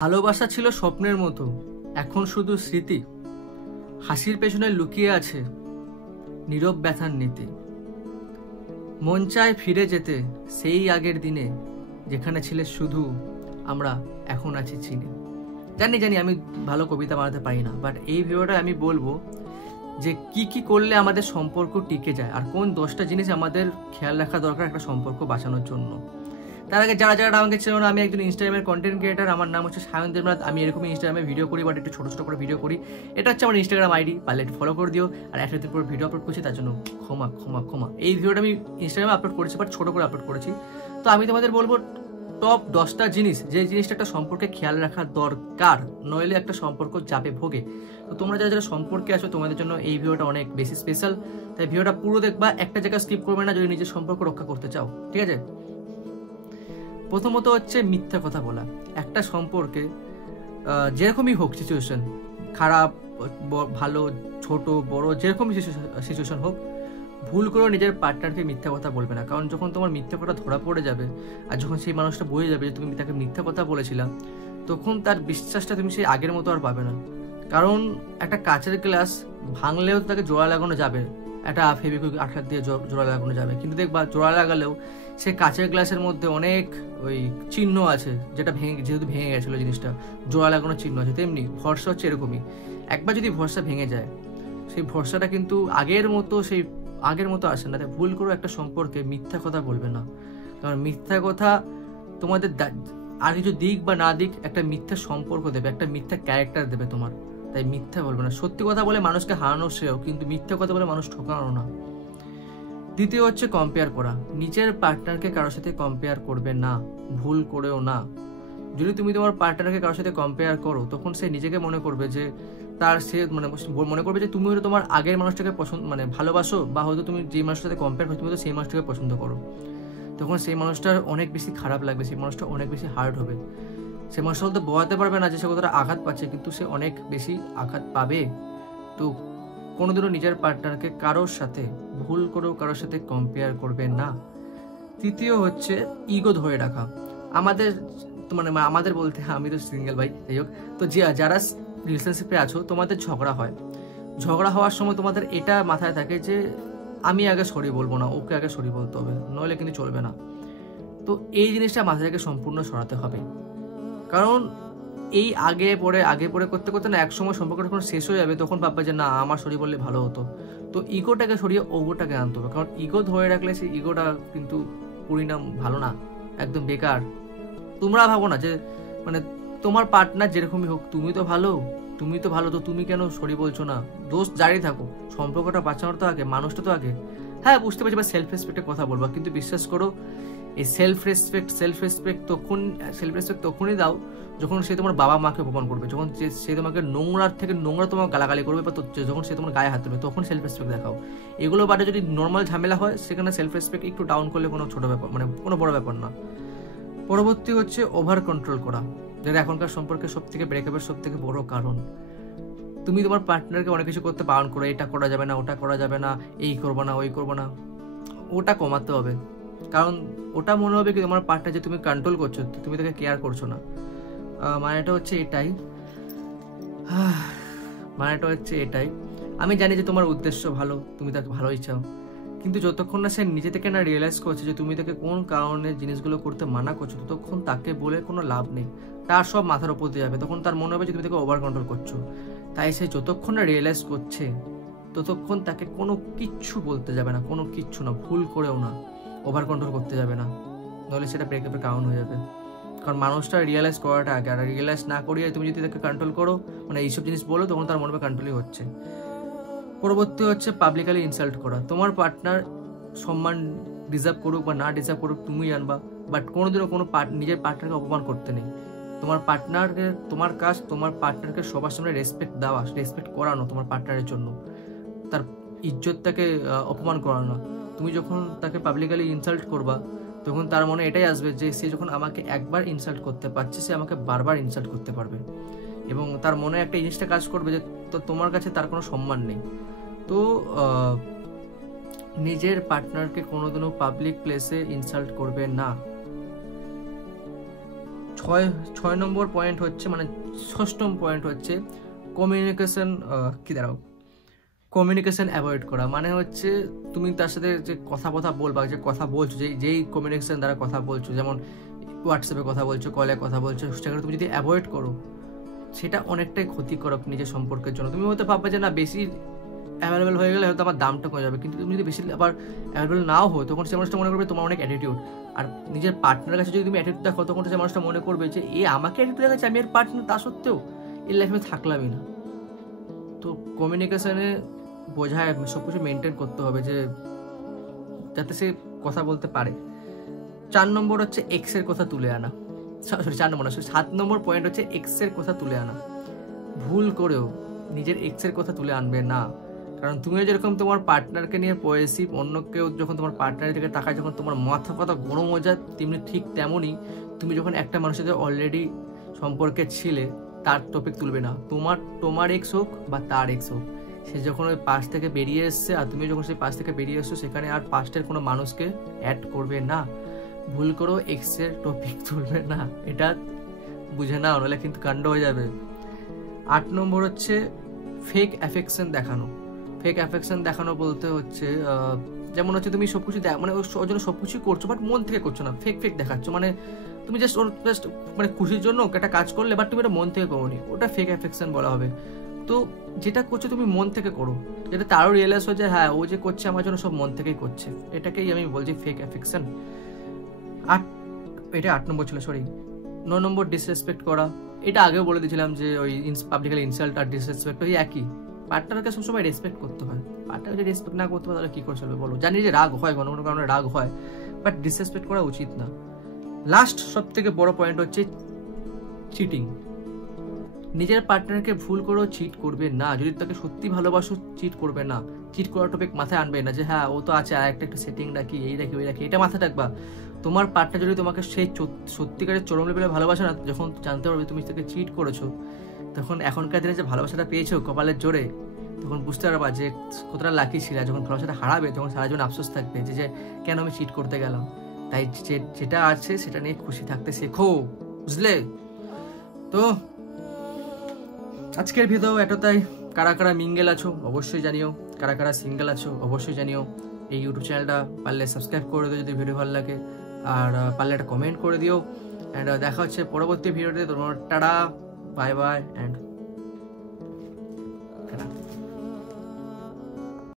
ভালোবাসা ছিল স্বপ্নের মতো, এখন শুধু স্মৃতি। হাসির পেছনে লুকিয়ে আছে নীরব ব্যথার নীতি। মন চায় ফিরে যেতে সেই আগের দিনে, যেখানে ছিলে শুধু আমরা, এখন আছি চিনে। জানি আমি ভালো কবিতা বানাতে পারি না, বাট এই ভিডিওটা আমি বলবো যে কি কি করলে আমাদের সম্পর্ক টিকে যায় আর কোন 10টা জিনিস আমাদের খেয়াল রাখা দরকার একটা সম্পর্ক বাঁচানোর জন্য। তার আগে যারা আমাকে ছিল না, আমি একজন ইনস্টাগ্রামের কন্টেন্ট ক্রিয়েটার। আমার নাম হচ্ছে সায়ন দেবনাথ। আমি এরকমই ইনস্টাগ্রামে ভিডিও করি, বাট একটু ছোটো করে ভিডিও করি। এটা হচ্ছে আমার ইনস্টাগ্রাম আইডি, পারলে একটু ফলো করে দিও। আর একটা দিন পর ভিডিও আপলোড করছি, তার জন্য ক্ষমা। এই ভিডিওটা আমি ইনস্টাগ্রামে আপলোড করেছি, বাট ছোটো করে আপলোড করেছি। তো আমি তোমাদের বলবো টপ 10টা জিনিস, যে জিনিসটা একটা সম্পর্কে খেয়াল রাখা দরকার, নইলে একটা সম্পর্ক যাবে ভোগে। তো তোমরা যারা সম্পর্কে আছো, তোমাদের জন্য এই ভিডিওটা অনেক বেশি স্পেশাল। তাই ভিডিওটা পুরো দেখবা, একটা জায়গা স্কিপ করবে না যদি নিজের সম্পর্ক রক্ষা করতে চাও, ঠিক আছে? প্রথমত হচ্ছে মিথ্যা কথা বলা। একটা সম্পর্কে যেরকমই হোক সিচুয়েশন, খারাপ ভালো ছোট বড় যেরকমই সিচুয়েশন হোক, ভুল করে নিজের পার্টনারকে মিথ্যা কথা বলবে না। কারণ যখন তোমার মিথ্যা কথা ধরা পড়ে যাবে আর যখন সেই মানুষটা বুঝে যাবে যে তুমি তাকে মিথ্যা কথা বলেছিলা, তখন তার বিশ্বাসটা তুমি সেই আগের মতো আর পাবে না। কারণ একটা কাঁচের গ্লাস ভাঙলেও তাকে জোড়া লাগানো যাবে, একটা ফেভিকুইক আঠা দিয়ে জোড়া লাগানো যাবে, কিন্তু দেখবা জোড়া লাগালেও সেই কাঁচের গ্লাসের মধ্যে অনেক ওই চিহ্ন আছে, যেহেতু ভেঙে গেছিলো জিনিসটা, জোড়া লাগানোর চিহ্ন আছে। তেমনি ভরসা হচ্ছে এরকমই, একবার যদি ভরসা ভেঙে যায়, সেই ভরসাটা কিন্তু আগের মতো আসে না। তাই ভুল করে একটা সম্পর্কে মিথ্যা কথা বলবে না। কারণ মিথ্যা কথা তোমাদের আর কিছু দিক বা না দিক একটা মিথ্যা সম্পর্ক দেবে, একটা মিথ্যা ক্যারেক্টার দেবে তোমার। তাই মিথ্যা বলবে না। সত্যি কথা বলে মানুষকে হারানো শ্রেয়, কিন্তু মিথ্যা কথা বলে মানুষ ঠকানো না। দ্বিতীয় হচ্ছে কম্পেয়ার করা। নিজের পার্টনারকে কারোর সাথে কম্পেয়ার করবে না, ভুল করেও না। যদি তুমি তোমার পার্টনারকে কারোর সাথে কম্পেয়ার করো, তখন সে নিজেকে মনে করবে যে মনে করবে যে তুমি হয়তো তোমার আগের মানুষটাকে ভালোবাসো, বা হয়তো তুমি যে মানুষটার সাথে কম্পেয়ার করো তুমি তো সেই মানুষটাকে পছন্দ করো। তখন সেই মানুষটার অনেক বেশি খারাপ লাগবে, সেই মানুষটা অনেক বেশি হার্ট হবে। সে মানুষটা বলতে বোঝাতে পারবে না যে সে কতটা আঘাত পাচ্ছে, কিন্তু সে অনেক বেশি আঘাত পাবে। তো কোনোদিনও নিজের পার্টনারকে কারোর সাথে ভুল করেও কারোর সাথে কম্পেয়ার করবে না। তৃতীয় হচ্ছে ইগো ধরে রাখা। আমাদের বলতে আমি তো সিঙ্গেল ভাই, যাই হোক। তো যারা রিলেশনশিপে আছো, তোমাদের ঝগড়া হওয়ার সময় তোমাদের এটা মাথায় থাকে যে আমি আগে সরি বলবো না, ওকে আগে সরি বলতে হবে, নইলে কিন্তু চলবে না। তো এই জিনিসটা মাথা থেকে সম্পূর্ণ সরাতে হবে। কারণ এই আগে পরে করতে করতে না একসময় সম্পর্কটা যখন শেষ হয়ে যাবে, তখন ভাববে যে না, আমার সরি বললে ভালো হতো। তো ইগোটাকে সরিয়ে ওগোটাকে আনতে হবে। কারণ ইগো ধরে রাখলে সেই ইগোটা কিন্তু পরিণাম ভালো না, একদম বেকার। তোমরা ভাবো না যে তোমার পার্টনার যেরকমই হোক, তুমি তো ভালো, তো তুমি কেন সরি বলছো না? দোষ জারি থাকো, সম্পর্কটা বাঁচানোর তো আগে, মানুষটা তো আগে। হ্যাঁ, বুঝতে পারছি, বা সেলফ রেসপেক্টের কথা বলবো, কিন্তু বিশ্বাস করো এই সেলফ রেসপেক্ট তখনই দাও যখন সে তোমার বাবা মাকে অপমান করবে, যখন সে তোমাকে নোংরার থেকে নোংরা তোমার গালাগালি করবে, বা যখন সে তোমার গায়ে হাত দেবে, তখন সেলফ রেসপেক্ট দেখাও। এগুলো বাদে যদি নর্মাল ঝামেলা হয়, সেখানে সেলফ রেসপেক্ট একটু ডাউন করলে কোনো ছোট ব্যাপার, কোনো বড় ব্যাপার না। পরবর্তী হচ্ছে ওভার কন্ট্রোল করা, যেটা এখনকার সম্পর্কে সবথেকে ব্রেকআপের সবথেকে বড় কারণ। তুমি তোমার পার্টনারকে অনেক কিছু করতে বারণ করো, এটা করা যাবে না, ওটা করা যাবে না, এই করবো না, ওই করবো না। ওটা কমাতে হবে। কারণ ওটা মনে হবে কি তোমার পার্টনার যে তুমি কন্ট্রোল করছো, তুমি তাকে কেয়ার করছো না। মানেটা হচ্ছে এটাই। আমি জানি যে তোমার উদ্দেশ্য ভালো, তুমি তাকে ভালোই চাও, কিন্তু যতক্ষণ না সে নিজে থেকে না রিয়েলাইজ করছে যে তুমি তাকে কোন কারণে জিনিসগুলো করতে মানা করছো, ততক্ষণ তাকে বলে কোনো লাভ নেই। তার সব মাথার উপর দিয়ে যাবে, তখন তার মনে হবে যে তুমি তাকে ওভার কন্ট্রোল করছো। তাই সে যতক্ষণ না রিয়েলাইজ করছে, ততক্ষণ তাকে কোনো কিচ্ছু বলতে যাবে না, কোনো কিচ্ছু না, ভুল করেও না, ওভার কন্ট্রোল করতে যাবে না, নাহলে সেটা ব্রেকআপের কারণ হয়ে যাবে। কারণ মানুষটা রিয়েলাইজ করাটা আগে, আর রিয়েলাইজ না করিয়ে তুমি যদি তাকে কন্ট্রোল করো, এইসব জিনিস বলো, তখন তার মনে হবে কন্ট্রোলই হচ্ছে। পরবর্তী হচ্ছে পাবলিকলি ইনসাল্ট করা। তোমার পার্টনার সম্মান ডিজার্ভ করুক বা না ডিজার্ভ করুক, তুমি জানবা, বাট কোনোদিনও নিজের পার্টনারকে অপমান করতে নেই। তোমার কাজ তোমার পার্টনারকে সবার সামনে রেসপেক্ট দেওয়া, রেসপেক্ট করানো তোমার পার্টনারের জন্য, তার ইজ্জতটাকে অপমান করানো। তুমি যখন তাকে পাবলিকলি ইনসাল্ট করবা, তখন তার মনে এটাই আসবে যে সে যখন আমাকে একবার ইনসাল্ট করতে পারছে, সে আমাকে বারবার ইনসাল্ট করতে পারবে, এবং তার মনে একটা জিনিসটা কাজ করবে যে তোমার কাছে তার কোনো সম্মান নেই। তো নিজের পার্টনারকে কোনোদিনও পাবলিক প্লেসে ইনসাল্ট করবে না। ছয় নম্বর পয়েন্ট হচ্ছে, মানে ষষ্ঠম পয়েন্ট হচ্ছে কমিউনিকেশন, কমিউনিকেশন অ্যাভয়েড করা। মানে হচ্ছে তুমি তার সাথে যে কথা বলবা, যে কথা বলছো, যেই কমিউনিকেশন দ্বারা কথা বলছো, যেমন হোয়াটসঅ্যাপে কথা বলছো, কলে কথা বলছো, সেখানে তুমি যদি অ্যাভয়েড করো, সেটা অনেকটাই ক্ষতিকারক নিজের সম্পর্কের জন্য। তুমি হয়তো ভাববে যে না, বেশি অ্যাভেলেবেল হয়ে গেলে হয়তো আমার দামটা কমে যাবে, কিন্তু তুমি যদি বেশি আবার অ্যাভেলেবেল নাও হয়, তখন সে মানুষটা মনে করবে তোমার অনেক অ্যাটিটিউড। আর নিজের পার্টনারের কাছে যদি তুমি অ্যাটিটিউড দেখো, তখন সে মানুষটা মনে করবে যে এ আমাকে অ্যাটিটিউড দেখাচ্ছে, আমি এর পার্টনার, তা সত্ত্বেও এর লাইফে থাকলামই না। তো কমিউনিকেশনে বোঝায় সব কিছু মেনটেন করতে হবে, যে যাতে সে কথা বলতে পারে। 4 নম্বর হচ্ছে এক্সের কথা তুলে আনা। সরি 4 নম্বর না, 7 নম্বর পয়েন্ট হচ্ছে এক্সের কথা তুলে আনা। ভুল করেও নিজের এক্সের কথা তুলে আনবে না। কারণ তুমিও যেরকম তোমার পার্টনারকে নিয়ে পয়েসিভ, অন্য কেউ যখন তোমার পার্টনারের দিকে তাকায়, যখন তোমার মাথা পাতা গরম হয়ে যায়, তেমনি ঠিক তেমনই তুমি যখন একটা মানুষের সাথে অলরেডি সম্পর্কে ছিলে, তার টপিক তুলবে না। তোমার এক্স হোক বা তার এক্স হোক, সে যখন ওই পাশ থেকে বেরিয়ে এসছে আর তুমি যখন সেই পাশ থেকে বেরিয়ে এসছো, সেখানে আর পাস্টের কোনো মানুষকে অ্যাড করবে না। ভুল করো এক্সের টপিক তুলবে না, এটা বুঝে নাও, নাহলে কিন্তু কাণ্ড হয়ে যাবে। 8 নম্বর হচ্ছে ফেক অ্যাফেকশন দেখানো। ফেক অ্যাফেকশন দেখানো বলতে হচ্ছে যেমন হচ্ছে তুমি সবকিছু মানে ওর জন্য সবকিছুই করছো, বাট মন থেকে করছো না, ফেক দেখাচ্ছ। মানে তুমি জাস্ট মানে খুশির জন্য একটা কাজ করলে, বাট তুমি এটা মন থেকে করোনি, ওটা ফেক অ্যাফেকশন বলা হবে। তো যেটা করছো তুমি মন থেকে করো, যেটা তারও রিয়েলাইজ হয়ে যায় হ্যাঁ ও যে করছে আমার জন্য সব মন থেকেই করছে, এটাকেই আমি বলছি ফেক অ্যাফেকশন। এটা 8 নম্বর ছিল, সরি। 9 নম্বর ডিসরেসপেক্ট করা। এটা আগেও বলে দিয়েছিলাম যে ওই পাবলিকলি ইনসাল্ট আর ডিসরেসপেক্ট ওই একই। পার্টনারকে সবসময় রেসপেক্ট করতে হয়, পার্টনার যদি রেসপেক্ট না করতে হয় তাহলে কী করে চলবে বলো। জানি যে রাগ হয়, কোনো কোনো কারণে রাগ হয়, বাট ডিসরেসপেক্ট করা উচিত না। লাস্ট সব থেকে বড় পয়েন্ট হচ্ছে চিটিং। নিজের পার্টনারকে ভুল করেও চিট করবে না। যদি তাকে সত্যি ভালোবাসো, চিট করবে না। চিট করার টপিক মাথায় আনবে না যে হ্যাঁ ও তো আছে, আর একটা সেটিং রাখি, এই রাখি, ওই রাখি, এটা মাথায় রাখবা। তোমার পার্টনার যদি তোমাকে সেই সত্যিকারের চরম লেভেলে ভালোবাসে না, যখন জানতে পারবে তুমি তাকে চিট করেছো, তখন এখনকার দিনে যে ভালোবাসাটা পেয়েছো কপালের জোরে, তখন বুঝতে পারবা যে কতটা লাকি ছিল। যখন ভালোবাসাটা হারাবে, তখন সারা জীবন আফসোস থাকবে যে কেন আমি চিট করতে গেলাম। তাই যেটা আছে সেটা নিয়ে খুশি থাকতে শেখো, বুঝলে? তো আজকের ভিডিও এতটাই। কারা কারা মিঙ্গেল আছো অবশ্যই জানিও, কারা কারা সিঙ্গেল আছো অবশ্যই জানিও। এই ইউটিউব চ্যানেলটা পারলে সাবস্ক্রাইব করে দিও যদি ভিডিও ভালো লাগে, আর পারলে একটা কমেন্ট করে দিও। অ্যান্ড দেখা হচ্ছে পরবর্তী ভিডিওতে। তোমার টাটা, বাই বাই অ্যান্ড